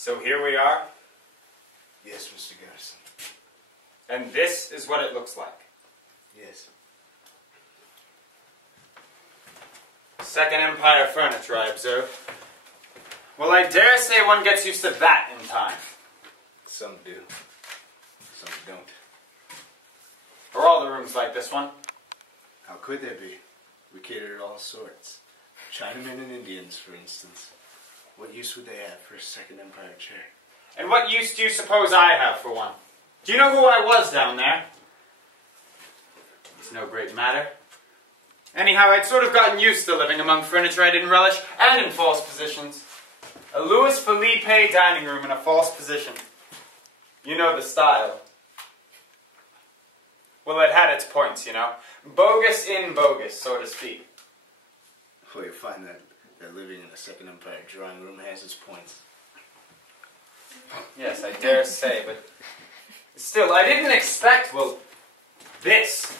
So here we are. Yes, Mr. Garrison. And this is what it looks like. Yes. Second Empire furniture, I observe. Well, I dare say one gets used to that in time. Some do. Some don't. Are all the rooms like this one? How could there be? We cater to all sorts. Chinamen and Indians, for instance. What use would they have for a Second Empire chair? And what use do you suppose I have for one? Do you know who I was down there? It's no great matter. Anyhow, I'd sort of gotten used to living among furniture I didn't relish, and in false positions. A Louis Philippe dining room in a false position. You know the style. Well, it had its points, you know. Bogus in bogus, so to speak. Well, you find that living in a Second Empire drawing room has its points. Yes, I dare say, but still, I didn't expect, well, this.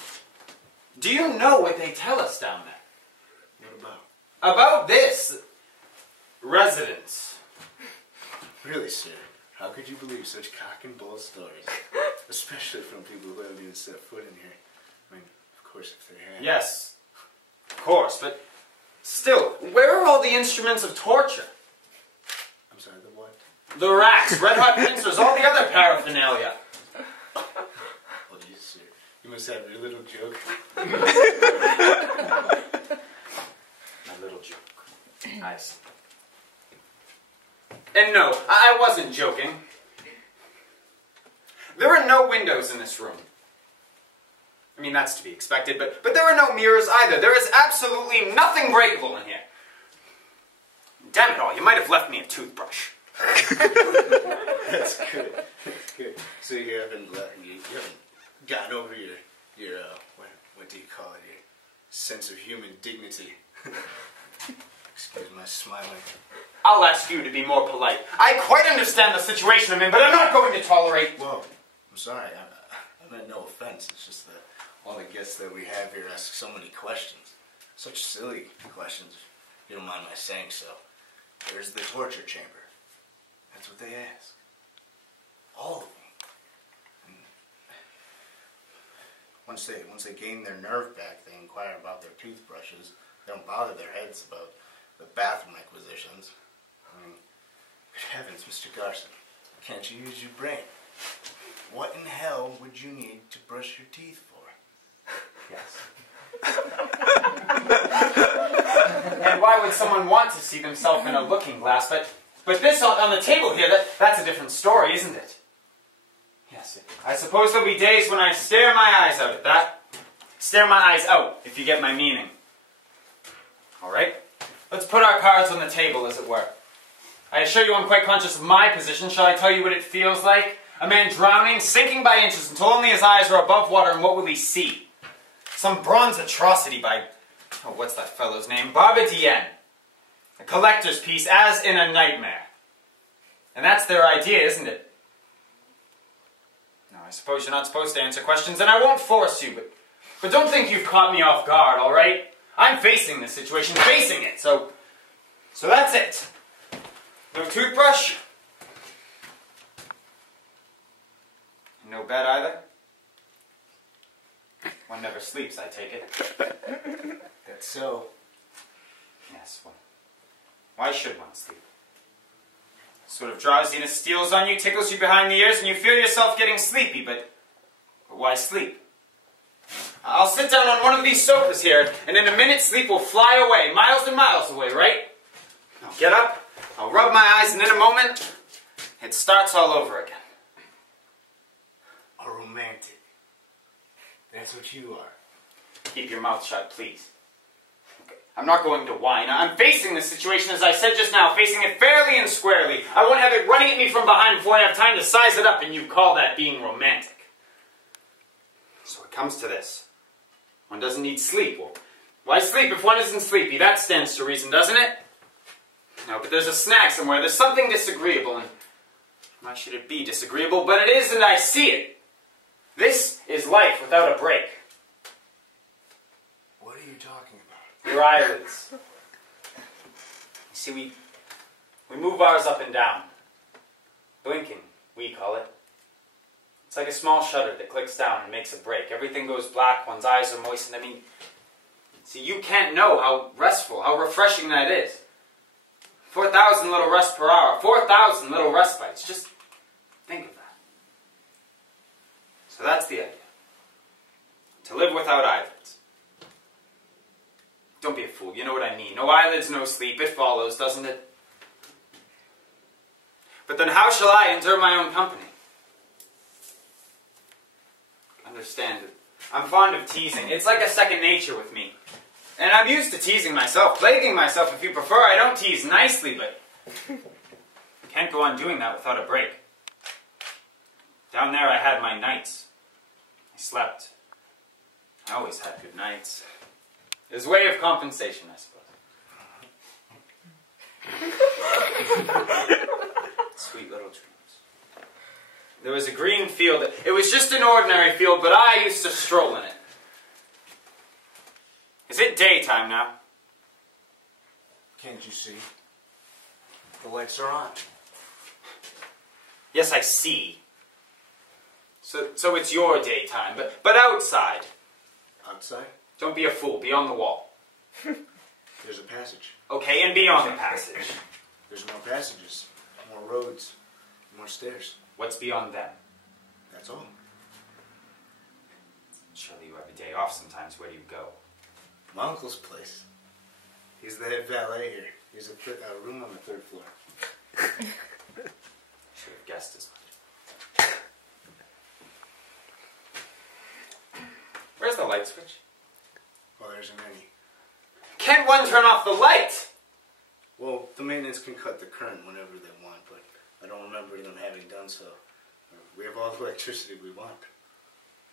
Do you know what they tell us down there? What about? About this. Residence. Really, sir? How could you believe such cock and bull stories? Especially from people who haven't even set foot in here. I mean, of course, if they have. Yes, of course, but still, where are all the instruments of torture? I'm sorry, the what? The racks, red-hot pincers, all the other paraphernalia. Oh, yes, sir. You must have your little joke. My little joke. I see. And no, I wasn't joking. There are no windows in this room. I mean, that's to be expected, but there are no mirrors either. There is absolutely nothing breakable in here. Damn it all, you might have left me a toothbrush. That's good. That's good. So you haven't gotten over your what do you call it? Your sense of human dignity. Excuse my smiling. I'll ask you to be more polite. I quite understand the situation I'm in, but I'm not going to tolerate... Whoa, I'm sorry. I meant no offense. It's just that all the guests that we have here ask so many questions. Such silly questions, if you don't mind my saying so. There's the torture chamber. That's what they ask. All of them. And once they gain their nerve back, they inquire about their toothbrushes. They don't bother their heads about the bathroom acquisitions. I mean, good heavens, Mr. Garson, can't you use your brain? What in hell would you need to brush your teeth for? Yes. And why would someone want to see themselves in a looking glass? But this on the table here, that's a different story, isn't it? Yes, I suppose there'll be days when I stare my eyes out at that. Stare my eyes out, if you get my meaning. All right, let's put our cards on the table, as it were. I assure you I'm quite conscious of my position. Shall I tell you what it feels like? A man drowning, sinking by inches until only his eyes are above water, and what will he see? Some bronze atrocity by, oh, what's that fellow's name? Barbadienne. A collector's piece, as in a nightmare. And that's their idea, isn't it? Now, I suppose you're not supposed to answer questions, and I won't force you, but don't think you've caught me off guard, all right? I'm facing this situation, facing it, so that's it. No toothbrush? No bed either? One never sleeps, I take it. That's so. Yes, well, why should one sleep? Sort of drowsiness steals on you, tickles you behind the ears, and you feel yourself getting sleepy, but why sleep? I'll sit down on one of these sofas here, and in a minute sleep will fly away, miles and miles away, right? I'll get up, I'll rub my eyes, and in a moment, it starts all over again. A romantic. That's what you are. Keep your mouth shut, please. Okay. I'm not going to whine. I'm facing this situation, as I said just now, facing it fairly and squarely. I won't have it running at me from behind before I have time to size it up, and you call that being romantic. So it comes to this. One doesn't need sleep. Well, why sleep if one isn't sleepy? That stands to reason, doesn't it? No, but there's a snag somewhere. There's something disagreeable, and why should it be disagreeable? But it is, and I see it. This is life without a break. What are you talking about? Your eyelids. You see, we move ours up and down. Blinking, we call it. It's like a small shutter that clicks down and makes a break. Everything goes black, one's eyes are moistened. I mean, see, you can't know how restful, how refreshing that is. 4,000 little rests per hour, 4,000 little respites. Just think of that. So that's the idea. To live without eyelids. Don't be a fool, you know what I mean. No eyelids, no sleep. It follows, doesn't it? But then how shall I endure my own company? Understand it. I'm fond of teasing. It's like a second nature with me. And I'm used to teasing myself, plaguing myself if you prefer. I don't tease nicely, but can't go on doing that without a break. Down there I had my nights. I slept. I always had good nights. It was a way of compensation, I suppose. Sweet little dreams. There was a green field. It was just an ordinary field, but I used to stroll in it. Is it daytime now? Can't you see? The lights are on. Yes, I see. So it's your daytime, but outside. Outside? Don't be a fool. Beyond the wall. There's a passage. Okay, and beyond the passage. There's more passages, more roads, more stairs. What's beyond them? That's all. Surely you have a day off sometimes. Where do you go? My uncle's place. He's the head valet here. He's a room on the 3rd floor. Should have guessed as much. Where's the light switch? Well, there isn't any. Can't one turn off the light? Well, the maintenance can cut the current whenever they want, but I don't remember them having done so. We have all the electricity we want.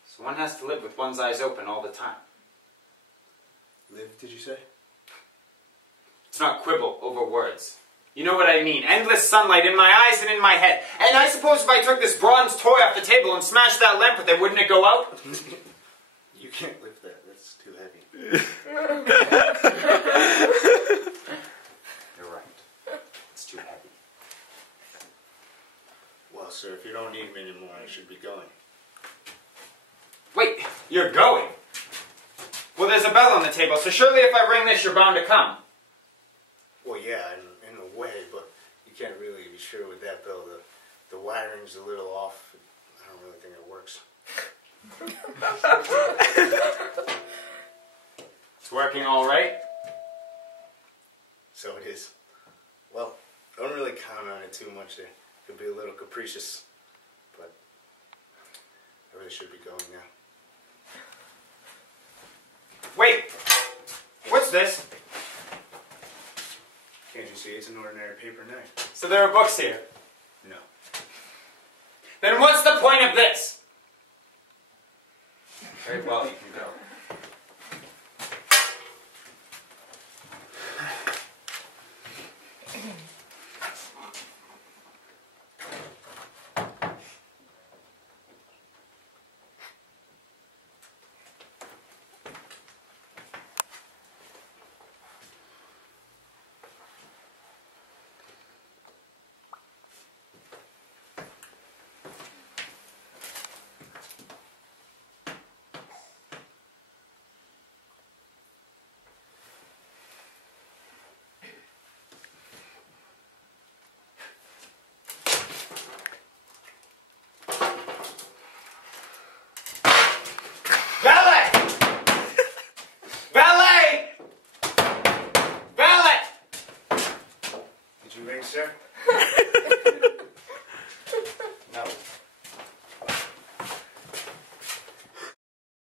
So one has to live with one's eyes open all the time. Live, did you say? It's not quibble over words. You know what I mean. Endless sunlight in my eyes and in my head. And I suppose if I took this bronze toy off the table and smashed that lamp with it, wouldn't it go out? You can't lift that. That's too heavy. You're right. It's too heavy. Well, sir, if you don't need me anymore, I should be going. Wait, you're going? Well, there's a bell on the table, so surely if I ring this, you're bound to come. Well, yeah, in a way, but you can't really be sure with that bell. The wiring's a little off. I don't really think it works. It's working all right? So it is. Well, I don't really count on it too much. It could be a little capricious, but I really should be going now. Wait! What's this? Can't you see? It's an ordinary paper knife. So there are books here. No. Then what's the point of this? Very well, you can